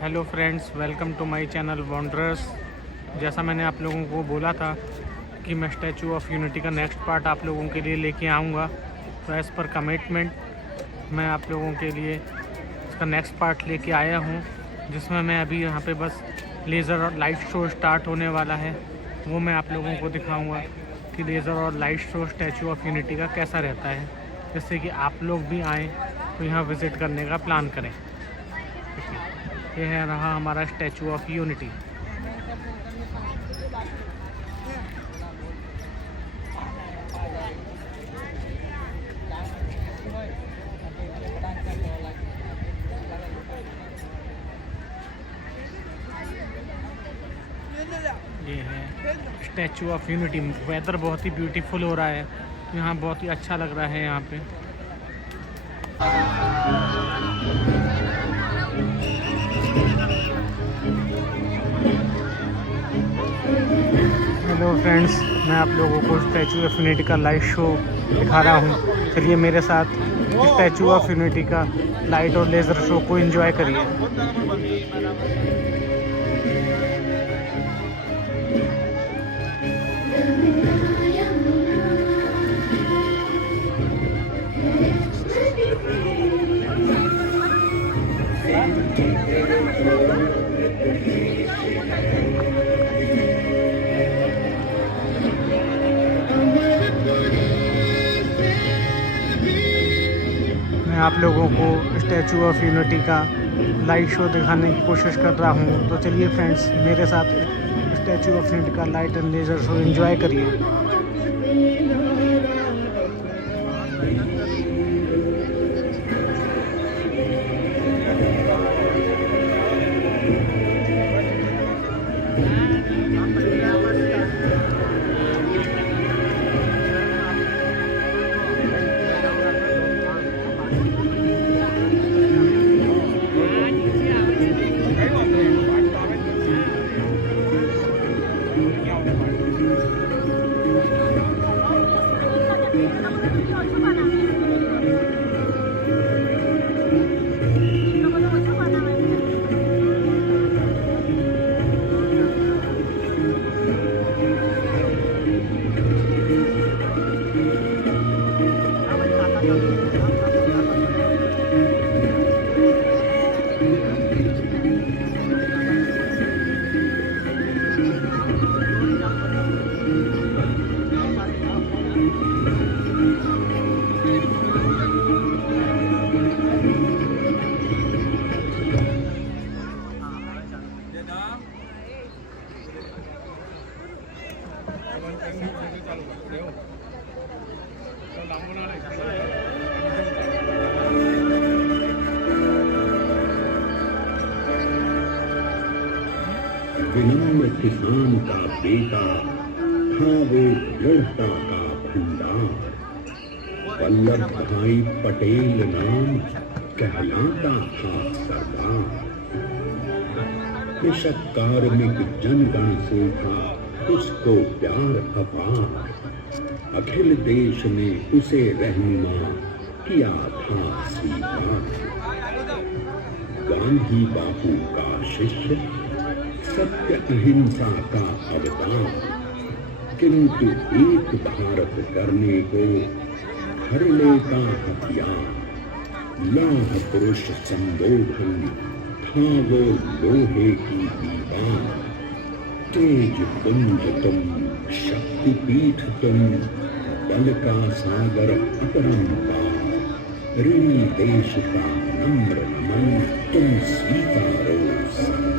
Hello friends, welcome to my channel wanderers. जैसा मैंने आप लोगों को बोला था कि मैं स्टैचू ऑफ यूनिटी का नेक्स्ट पार्ट आप लोगों के लिए लेके आऊँगा, तो एज़ पर कमिटमेंट मैं आप लोगों के लिए इसका नेक्स्ट पार्ट लेके आया हूँ, जिसमें मैं अभी यहाँ पे बस लेज़र और लाइट शो स्टार्ट होने वाला है, वो मैं आप लोगों को दिखाऊँगा कि लेज़र और light show statue of unity का कैसा रहता है, जिससे कि आप लोग भी आएँ तो यहाँ विज़िट करने का प्लान करें। ये है रहा हमारा स्टैचू ऑफ यूनिटी। ये है स्टैचू ऑफ यूनिटी। वेदर बहुत ही ब्यूटीफुल हो रहा है, तो यहाँ बहुत ही अच्छा लग रहा है यहाँ पे। हेलो फ्रेंड्स, मैं आप लोगों को स्टैचू ऑफ यूनिटी का लाइट शो दिखा रहा हूँ। चलिए मेरे साथ स्टैचू ऑफ यूनिटी का लाइट और लेज़र शो को एंजॉय करिए। मैं आप लोगों को स्टैचू ऑफ यूनिटी का लाइट शो दिखाने की कोशिश कर रहा हूँ, तो चलिए फ्रेंड्स मेरे साथ स्टैचू ऑफ यूनिटी का light and laser show enjoy करिए। विनम्र किसान का बेटा था वो दृढ़ता का भंडार। वल्लभ भाई पटेल नाम कहलाता था सरदार। कृषक कार्मिक जनगण से था उसको प्यार अपार। अखिल देश ने उसे रहनुमा किया था स्वीकार। गांधी बापू का शिष्य, सत्य अहिंसा का अवतार, किंतु एक भारत करने को हर लेता हथियार। लौह पुरुष संबोधन था वो लोहे की दीवार। तेज पुंज तुम, शक्तिपीठ तुम, बल का सागर अपरंपार। ऋणी देश का नम्र नमन तुम स्वीकारो सरदार।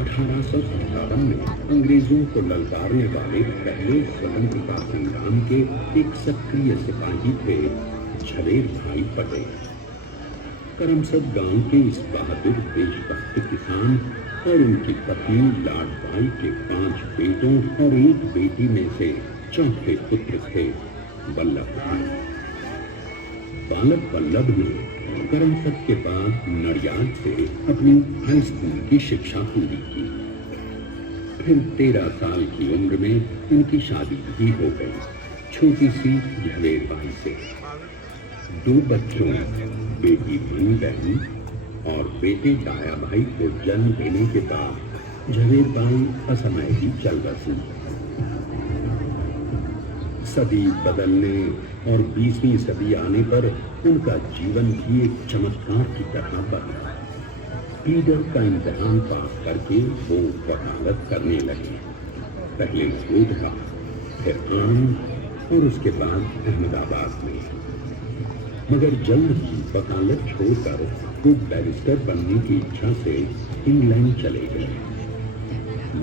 1857 में अंग्रेजों को ललकारने वाले पहले स्वतंत्रता संग्राम के एक सक्रिय सिपाही थे झवेर भाई पटेल। करमसद गांव के इस बहादुर देशभक्त किसान और उनकी पत्नी लाडबाई के 5 बेटों और एक बेटी में से चौथे पुत्र थे वल्लभ भाई। बालक वल्लभ ने करमसद के बाद नडियाद से अपनी हाई स्कूल की शिक्षा पूरी की। फिर 13 साल की उम्र में इनकी शादी भी हो गई। छोटी सी झवेरबाई से। 2 बच्चों, बेटी भीम बहन और बेटे दाया भाई को जन्म देने के बाद झवेरबाई असमय ही चल बसी। सदी बदलने और 20वीं सदी आने पर उनका जीवन भी एक चमत्कार की तरह बना। पीडर का इम्तिहान पास करके वो वकालत करने लगे। पहले गोधरा, फिर आनंद और उसके बाद अहमदाबाद में। मगर जल्द ही वकालत छोड़कर वो बैरिस्टर बनने की इच्छा से इंग्लैंड चले गए।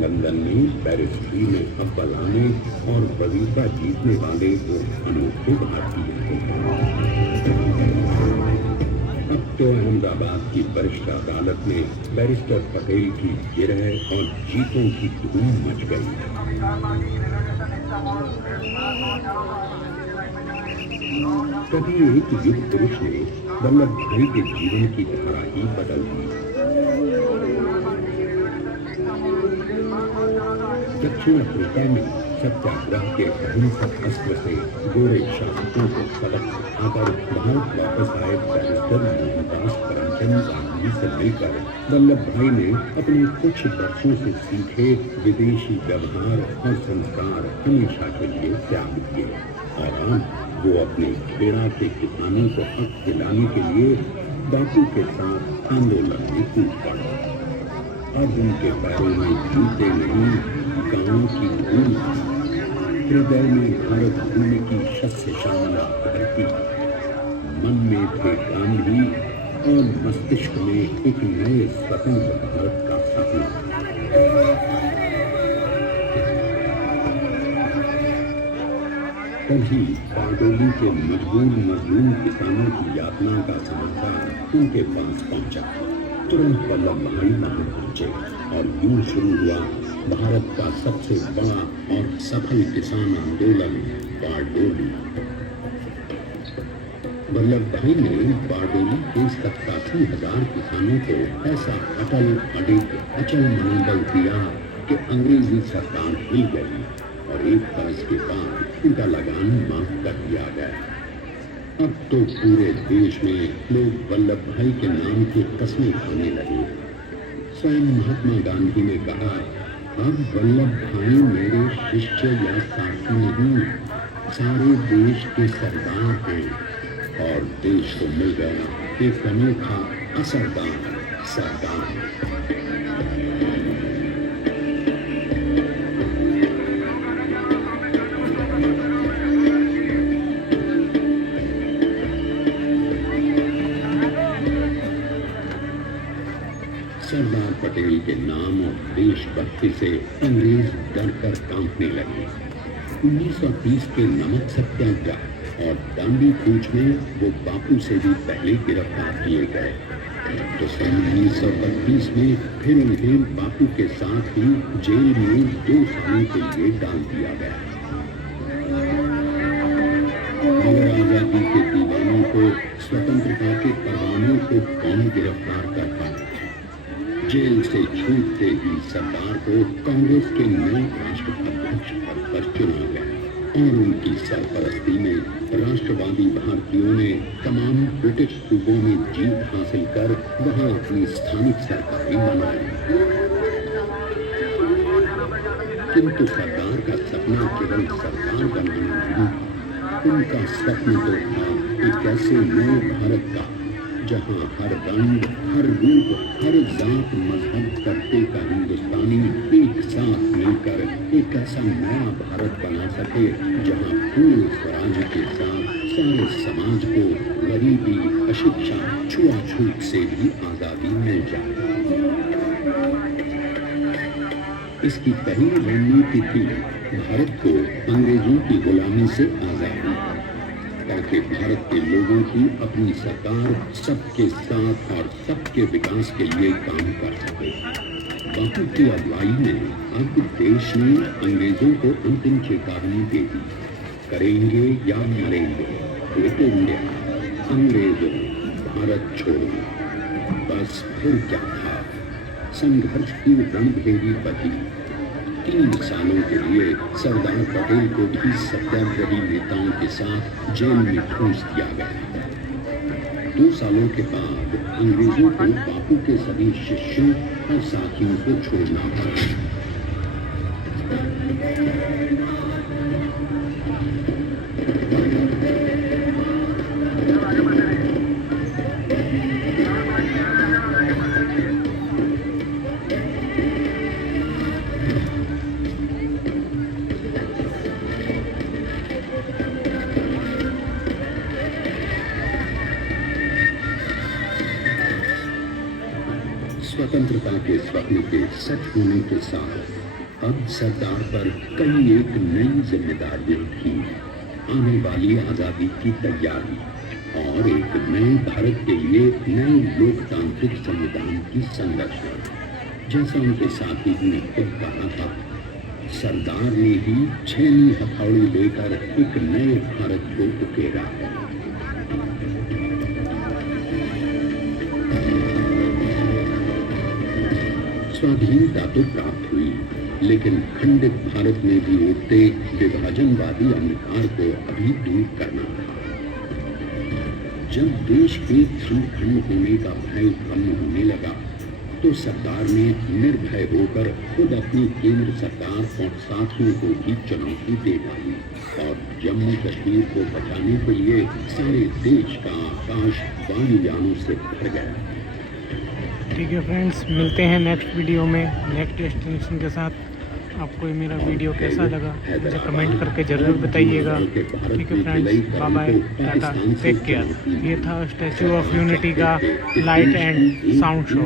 लंदन में बैरिस्ट्री में अव्वल आने और वजीफा जीतने वाले वो अनोखे भारतीय थे। अब तो अहमदाबाद की वरिष्ठ अदालत में बैरिस्टर पटेल की गिरह और जीतों की धूम मच गई। कभी एक युग पुरुष ने वल्लभ भाई के जीवन की धारा ही बदल दी। दक्षिण अफ्रीका में सत्याग्रह के अहिंसक अस्त्र से गोरे शासकों को सबक सिखाकर भारत वापस आए बैरिस्टर मोहनदास करमचंद गांधी से मिलकर वल्लभ भाई ने अपने कुछ वर्षों से सीखे विदेशी व्यवहार और संस्कार हमेशा के लिए त्याग दिए और अब वो अपने खेड़ा के किसानों को हक दिलाने के लिए बापू के साथ आंदोलन में कूद पड़े। अब उनके पैरों में जूते नहीं, गांव की धूल, हृदय में भारत भूमि की शस्य श्यामला बहती। मन में थे गांधी और मस्तिष्क में एक नए स्वतंत्र भारत का सपना। तभी बारडोली के मजबूर मजलूम किसानों की यातना का समाचार उनके पास पहुंचा। तुरंत वल्लभ भाई वहां पहुंचे और यूं शुरू हुआ भारत का सबसे बड़ा और सफल किसान आंदोलन बारडोली। वल्लभ भाई ने बारडोली के 87,000 किसानों को ऐसा अटल अचल मनोबल दिया कि अंग्रेजी सरकार हिल गई और एक बरस के बाद उनका लगान माफ कर दिया गया। अब तो पूरे देश में लोग वल्लभ भाई के नाम की कस्में खाने लगे। स्वयं महात्मा गांधी ने कहा, अब वल्लभ भाई मेरे शिष्य या साथी नहीं, सारे देश के सरदार हैं और देश को मिल गया एक अनोखा असरदार सरदार। सरदार पटेल के नाम और देशभक्ति से अंग्रेज डरकर कांपने लगे। 1930 के नमक सत्याग्रह और दांडी कूच में वो बापू से भी पहले गिरफ्तार किए गए। तो सन 1932 में फिर उन्हें बापू के साथ ही जेल में 2 सालों के लिए डाल दिया गया। मगर आजादी के दीवानों को, स्वतंत्रता के परवानों को कौन गिरफ्तार कर पाए? जेल से छूटते ही सरदार को कांग्रेस के नए राष्ट्राध्यक्ष पद पर चुना गया और उनकी सरपरस्ती में राष्ट्रवादी भारतीयों ने तमाम ब्रिटिश सूबों में जीत हासिल कर वहां अपनी स्थानिक सरकारें बनाई। किंतु सरदार का सपना केवल सरकार बनाना नहीं, उनका स्वप्न तो था एक ऐसे नए भारत का जहां हर रंग, हर रूप, हर जात मजहब तबके का हिंदुस्तानी एक साथ मिलकर एक ऐसा नया भारत बना सके जहां पूर्ण स्वराज के साथ सारे समाज को गरीबी, अशिक्षा, छुआछूत से भी आजादी मिल जाए। इसकी पहली रणनीति थी भारत को अंग्रेजों की गुलामी से आजादी, ताकि भारत के लोगों की अपनी सरकार सबके साथ और सबके विकास के लिए काम कर सके। बापू की अगुवाई में अब देश ने अंग्रेजों को अंतिम चेतावनी दे दी, करेंगे या मरेंगे, क्विट इंडिया, अंग्रेजों भारत छोड़ो। बस फिर क्या था, संघर्ष की रणभेरी बजी। 3 सालों के लिए सरदार पटेल को भी सत्याग्रही नेताओं के साथ जेल में ठूंस दिया गया। 2 सालों के बाद अंग्रेजों को बापू के सभी शिष्यों और साथियों को छोड़ना पड़ा। स्वतंत्रता के स्वप्न के सच होने के साथ अब सरदार पर कई एक नई जिम्मेदारियां थी। आने वाली आजादी की तैयारी और एक नए भारत के लिए नए लोकतांत्रिक संविधान की संरचना। जैसा उनके साथी ने खुद कहा था, सरदार ने ही 6वीं हथौड़ी लेकर एक नए भारत को उकेरा है। स्वाधीनता तो प्राप्त हुई, लेकिन खंडित भारत में भी उठते विभाजनवादी अंधकार को अभी दूर करना था। जब देश के खंड होने का भय उत्पन्न होने लगा, तो सरकार ने निर्भय होकर खुद अपनी केंद्र सरकार और साथियों को भी चुनौती दे डाली और जम्मू कश्मीर को बचाने के लिए सारे देश का आकाश वायुयानों से भर गया। ठीक है फ्रेंड्स, मिलते हैं नेक्स्ट वीडियो में नेक्स्ट डेस्टिनेशन के साथ। आपको ये मेरा वीडियो कैसा लगा मुझे कमेंट करके ज़रूर बताइएगा। ठीक है friends, bye bye, tata, take care. ये था स्टैचू ऑफ यूनिटी का लाइट एंड साउंड शो।